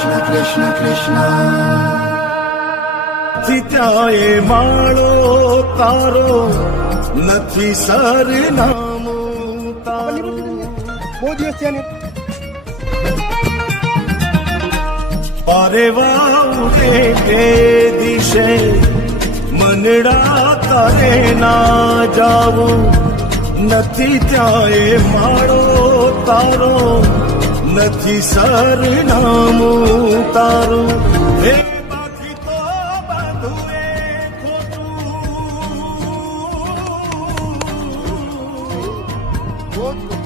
કૃષ્ણ કૃષ્ણ કૃષ્ણ ત્યાં એ માળો તારો નથી સરનામું તારું. બહુ દિવસ થયા ને. પારેવા ઉડે કે દિશે મનડા કરે ના જાવું નથી ત્યાં એ માળો તારો નથી સરનામું તારું. હે બાકી તો બધું એ ખોટું.